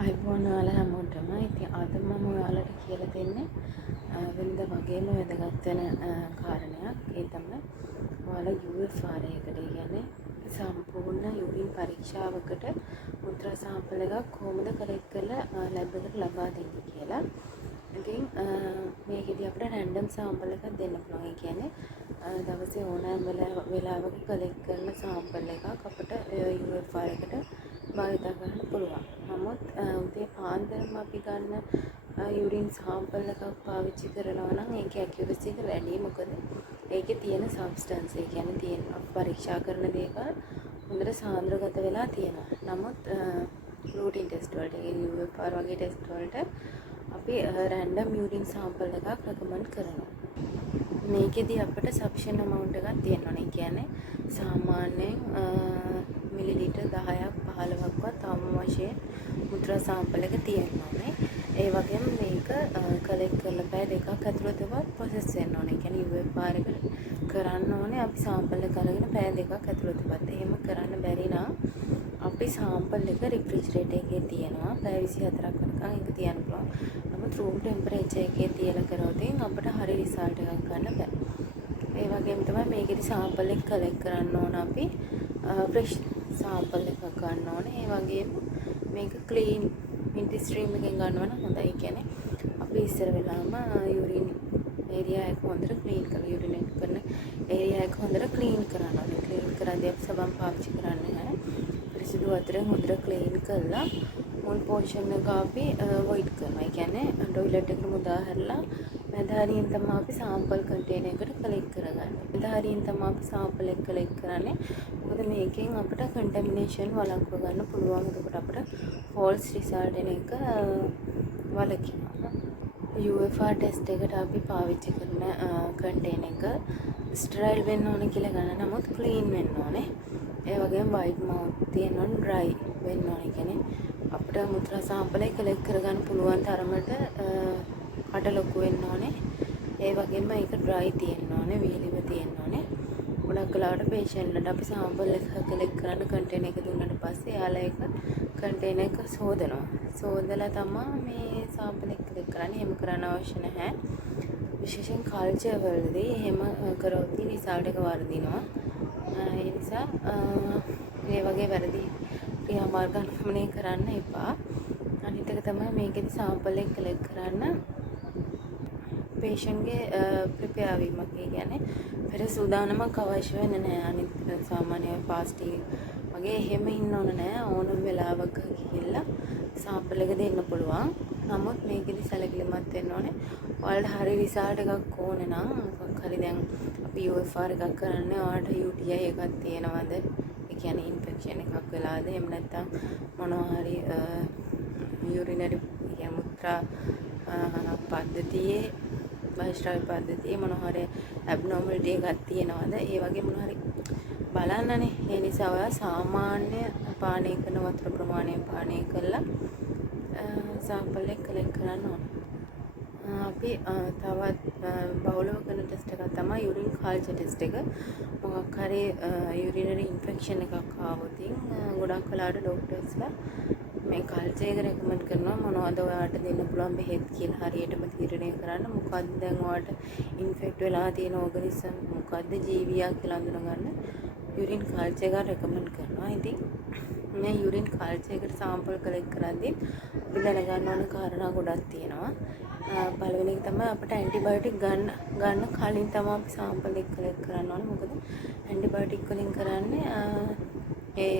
අයිබෝන් ඔයාලා හැමෝටම. ඉතින් අද මම ඔයාලට කියලා දෙන්නේ වෙනද වගේම වැදගත් වෙන කාරණයක්. ඒ තමයි ඔයාලා UFR එකට කියන්නේ සම්පූර්ණ යුරින් පරීක්ෂාවකට මුත්‍රා සාම්පල් එකක් කොහොමද කලෙක්ට් කරලා ලැබ් එකට ලබා දෙන්නේ කියලා. ඉතින් මේකෙදී අපිට රැන්ඩම් සාම්පල් එකක් දෙන්න පුළුවන්. ඒ කියන්නේ දවසේ ඕනෑම වෙලාවක කලෙක්ට් කරන සාම්පල් එකක් අපිට UFR එකට භාවිතා කරන්න පුළුවන්. නමුත් උදේ පාන්දරම අපි ගන්න යුරින් සාම්පල් එකක් පාවිච්චි කරනවා නම් ඒකේ ඇකියුරසි එක වැඩි. මොකද ඒකේ තියෙන සබ්ස්ටන්ස් ඒ කියන්නේ තියෙන පරීක්ෂා කරන දේවල් හොඳට සාන්ද්‍රගත වෙලා තියෙනවා. නමුත් රූටින් ටෙස්ට් වලට ඒ UFR වගේ ටෙස්ට් වලට අපි රැන්ඩම් යුරින් සාම්පල් එකක් රෙකමන්ඩ් කරනවා. මේකෙදී අපිට සෆිෂන් amount එකක් තියෙන්න ඕනේ. කියන්නේ සාමාන්‍යයෙන් මිලිලීටර් 10ක් 15ක්වත් අවම වශයෙන් මුත්‍රා සාම්පල් එක තියෙන්න ඕනේ. ඒ වගේම මේක කලෙක්ට් කරලා පැය දෙකක් ඇතුළතවත් ප්‍රොසෙස් වෙන්න ඕනේ. කියන්නේ UFR එක කරන්න ඕනේ අපි සාම්පල් එක අරගෙන පැය දෙකක් ඇතුළතවත්. එහෙම කරන්න බැරි නම් අපි සාම්පල් එක රිෆ්‍රිජරේටර් එකේ තියනවා. පැය 24ක් වෙනකන් ඒක තියන්න පුළුවන්. නමුත් රූම් ටෙම්පරේචර් එකේ තියලා කරොත් අපිට හරි රිසල්ට් එකක් ගන්න බෑ. ඒ වගේම තමයි මේකෙදි සාම්පල් එක කලෙක්ට් කරන්න ඕන අපි ෆ්‍රෙෂ් සාම්පල් එකක් ගන්න ඕනේ. ඒ වගේම මේක ක්ලීන් මින්ටි ස්ට්‍රීම් එකෙන් ගන්නවා නම් හොඳයි. කියන්නේ අපි ඉස්සර වෙලාම යුරින් ඒරියා එක හොඳට ක්ලීන් කරලා යුරිනේට් කරන ඒරියා එක හොඳට ක්ලීන් කරන්න ඕනේ. ක්ලීන් කරද්දී අපි සබන් පාවිච්චි කරන්නේ නැහැ. පිරිසිදු වතුරෙන් හොඳට ක්ලීන් කරලා මුල් පෝෂන් එක අපි වොයිඩ් කරනවා. ඒ කියන්නේ ටොයිලට් එකට මුදා හැරලා මැද හරියෙන් තමයි අපි සාම්පල් කන්ටේනර් එකට කලෙක්ට් කරගන්නේ. මැද හරියෙන් තමයි අපි සාම්පල් එක කලෙක්ට් කරන්නේ. මොකද මේකෙන් අපිට කන්ටැමිනේෂන් වළක්ව ගන්න පුළුවන්. ඒකට අපිට ෆෝල්ස් රිසල්ට් එන එක වළකිනවා. UFR ටෙස්ට් එකට අපි පාවිච්චි කරන කන්ටේනර් එක ස්ටරයිල් වෙන්න ඕනේ කියලා ගන්න. නමුත් ක්ලීන් වෙන්න ඕනේ. ඒ වගේම වයිට් මවුත් තියෙන්න ඕනේ, ඩ්‍රයි වෙන්න ඕනේ. කියන්නේ අපිට මුත්‍රා සාම්පල් එක කලෙක්ට් කරගන්න පුළුවන් තරමට කට ලොකු වෙන්න ඕනේ. ඒ වගේම ඒක ඩ්‍රයි තියෙන්න ඕනේ, වීලිම තියෙන්න ඕනේ. ගොඩක් වෙලාවට පේෂන්ට්ලට අපි සාම්පල් එක කලෙක්ට් කරන්න කන්ටේනර් එක දුන්නාට පස්සේ එයාලා ඒක කන්ටේනර් එක සෝදනවා. සෝදලා තමයි මේ සාම්පල් එක කලෙක්ට් කරන්නේ. එහෙම කරන්න අවශ්‍ය නැහැ. විශේෂයෙන් කල්චර් වලදී එහෙම කරොත් රිසල්ට් එක වර්ධිනවා. ඒ නිසා මේ වගේ වැරදි ක්‍රියාමාර්ග අනුගමනය කරන්න එපා. අනිත් එක තමයි මේකෙදි සාම්පල් එක කලෙක්ට් කරන්න පේෂන්ට්ගේ ප්‍රිපෙයාර් වීමක්. ඒ කියන්නේ පෙර සූදානමක් අවශ්‍ය වෙන්නේ නැහැ. අනිත් සාමාන්‍ය ෆාස්ටිං වගේ එහෙම ඉන්න ඕන නැහැ. ඕනම වෙලාවක ගිහිල්ලා සාම්පල් එක දෙන්න පුළුවන්. නමුත් මේකෙදි සැලකිලිමත් වෙන්න ඕනේ. ඔයාලට හරි රිසල්ට් එකක් ඕනේ නම් මොකක් හරි දැන් අපි UFR එකක් කරන්නේ ඔයාලට UTI එකක් තියෙනවද? ඒ කියන්නේ ඉන්ෆෙක්ෂන් එකක් වෙලාද? එහෙම නැත්නම් මොනවා හරි යුරිනරි කියන්නේ මුත්‍රා පද්ධතියේ බහිස්රාව පද්ධතියේ මොනවා හරි ඇබ්නෝමලිටි එකක් තියෙනවද? ඒ වගේ මොනවා හරි බලන්නනේ. ඒ නිසා ඔයා සාමාන්‍ය පානය කරන වතුර ප්‍රමාණය පානය කරලා සාම්පල් එක කලෙක්ට් කරන්න ඕන. අපි තවත් බහුලව කරන ටෙස්ට් එකක් තමයි යුරින් කල්චර් ටෙස්ට් එක. මොකක් හරි යුරිනරි ඉන්ෆෙක්ෂන් එකක් ආවොත් ගොඩක් වෙලාවට ડોක්ටර්ස්ලා මේ කල්චර් එක රෙකමන්ඩ් කරනවා. මොනවද ඔයාලට දෙන්න පුළුවන් බෙහෙත් කියලා හරියටම තීරණය කරන්න. මොකද්ද දැන් ඔයාලට ඉන්ෆෙක්ට් වෙලා තියෙන ඕගනිසම් මොකද්ද ජීවියා කියලා අඳුනගන්න යුරින් කල්චර් එක රෙකමන්ඩ් කරනවා. ඉතින් මේ යුරින් කල්චර් එකට සාම්පල් කලෙක්ට් කරද්දී අපි දැනගන්න ඕන කාරණා ගොඩක් තියෙනවා. පළවෙනි එක තමයි අපිට ඇන්ටිබයොටික් ගන්න කලින් තමයි අපි සාම්පල් එක කලෙක්ට් කරන්න ඕනේ. මොකද ඇන්ටිබයොටික් වලින් කරන්නේ ඒ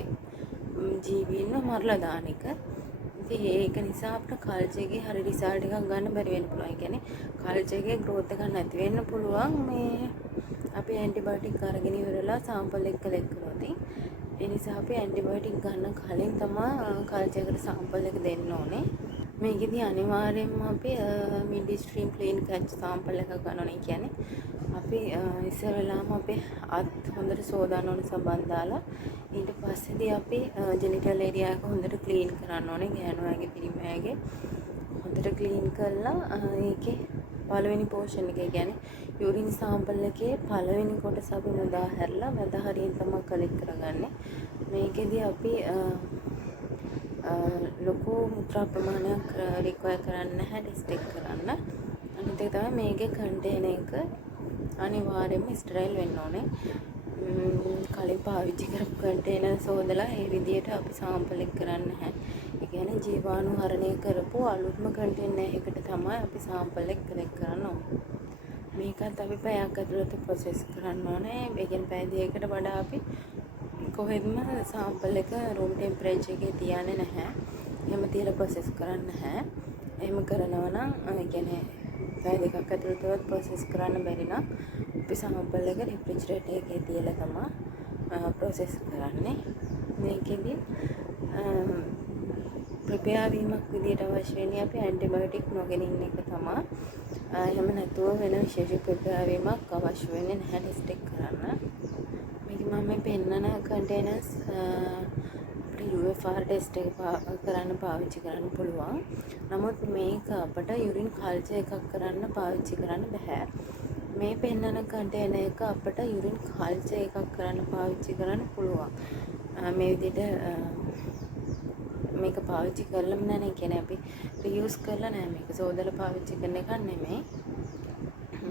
ජීවීන්ව මරලා දාන එක. ඉතින් ඒක නිසා අපිට කල්චර් එකේ හරි රිසල්ට් එකක් ගන්න බැරි වෙන්න පුළුවන්. ඒ කියන්නේ කල්චර් එකේ growth එකක් නැති වෙන්න පුළුවන් මේ අපි ඇන්ටිබයොටික් අරගෙන ඉවරලා සාම්පල් එක කලෙක්ට් කරොත්. ඒ නිසා අපි ඇන්ටිබයොටික් ගන්න කලින් තමයි කල්චර් එකට සාම්පල් එක දෙන්න ඕනේ. මේකෙදි අනිවාර්යයෙන්ම අපි mid stream clean catch sample එකක් ගන්න ඕනේ. කියන්නේ අපි ඉස්සර වෙලාම අපේ අත් හොඳට සෝදාන ඕනේ සබන් දාලා. ඊට පස්සේදී අපි ජෙනිටල් ඒරියා එක හොඳට ක්ලීන් කරන්න ඕනේ. ගෑනුවාගේ පිරිමියාගේ හොඳට ක්ලීන් කරලා ඒකේ පළවෙනි පෝෂන් එක කියන්නේ යුරින් සාම්පල් එකේ පළවෙනි කොටස අපි මුදා හැරලා මැද හරියෙන් තමයි කලෙක්ට් කරගන්නේ. මේකෙදි අපි ලොකු මුත්‍රා ප්‍රමාණයක් රික්වයර් කරන්නේ නැහැ ටෙස්ට් එක කරන්න. අනිත් එක තමයි මේකේ කන්ටේනර් එක අනිවාර්යයෙන්ම ස්ටරයිල් වෙන්න ඕනේ. කලින් පාවිච්චි කරපු කන්ටේනර් සෝදලා ඒ විදියට අපි සාම්පල් එක කරන්නේ නැහැ. ඒ කියන්නේ ජීවාණු හරණය කරපු අලුත්ම කන්ටේනර් එකකට තමයි අපි සාම්පල් එක කලෙක්ට් කරන්න ඕනේ. මේකත් අපි පැයක් ඇතුළත ප්‍රොසෙස් කරන්න ඕනේ. ඒ කියන්නේ පැය දෙකකට වඩා අපි කොහෙත්ම සාම්පල් එක රූම් ටෙම්පරේචර් එකේ තියන්නේ නැහැ. එහෙම තියලා ප්‍රොසෙස් කරන්න නැහැ. එහෙම කරනවා නම් ඒ කියන්නේ පැය දෙකක් ඇතුළතවත් ප්‍රොසෙස් කරන්න බැරි නම් අපි සාම්පල් එක රෙෆ්‍රිජරේටර් එකේ තියලා තමයි ප්‍රොසෙස් කරන්නේ. මේකෙදි ප්‍රිපෙයාර් වීමක් විදියට අවශ්‍ය වෙන්නේ අපි ඇන්ටිබයොටික් නොගෙන ඉන්න එක තමයි. එහෙම නැතුව වෙන විශේෂ ප්‍රිපෙයාර් වීමක් අවශ්‍ය වෙන්නේ නැහැ ටෙස්ට් එක කරන්න. මේක මම මේ පෙන්නන කන්ටේනර්ස් අපිට UFR ටෙස්ට් එක කරන්න පාවිච්චි කරන්න පුළුවන්. නමුත් මේක අපට යුරින් කල්චර් එකක් කරන්න පාවිච්චි කරන්න බෑ. මේ පෙන්නන කන්ටේනර් එක අපට යුරින් කල්චර් එකක් කරන්න පාවිච්චි කරන්න පුළුවන්. මේ විදිහට මේක පාවිච්චි කරලම නැහැ. කියන්නේ අපි රියුස් කරලා නැහැ. මේක සෝදලා පාවිච්චි කරන එකක් නෙමෙයි.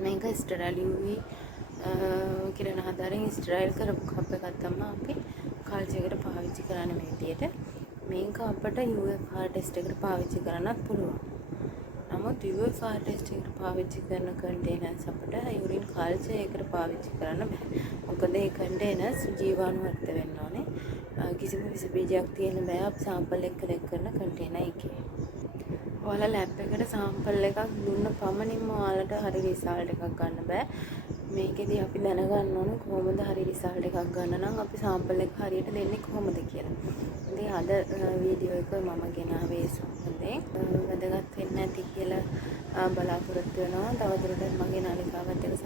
මේක ස්ටරයිල් UV කිරණ ආධාරයෙන් ස්ටරයිල් කරපු කප් එකක් තමයි අපි කල්චර් එකට පාවිච්චි කරන්නේ මේ විදිහට. මේක අපට UFR ටෙස්ට් එකට පාවිච්චි කරන්නත් පුළුවන්. නමුත් UFR ටෙස්ට් එකට පාවිච්චි කරන කන්ටේනර්ස් අපිට යුරින් කල්චර් එකට පාවිච්චි කරන්න බෑ. මොකද ඒ කන්ටේනර්ස් ජීවාණු වර්ධ වෙන්න ඕනේ. කිසිම විස බීජයක් තියෙන බෑ අපි සාම්පල් එක කලෙක්ට් කරන කන්ටේනර් එකේ. ඔයාලා ලැබ් එකට සාම්පල් එකක් දුන්න පමණින්ම ඔයාලට හරි රිසල්ට් එකක් ගන්න බෑ. මේකෙදි අපි දැනගන්න ඕන කොහොමද හරි රිසල්ට් එකක් ගන්න නම් අපි සාම්පල් එක හරියට දෙන්නේ කොහොමද කියලා. ඉතින් අද වීඩියෝ එක මම ගෙනාවේ සම්බන්ධයෙන් වැදගත් වෙන්න ඇති කියලා බලාපොරොත්තු වෙනවා. තවදුරටත් මගේ නාලිකාවත් එක්ක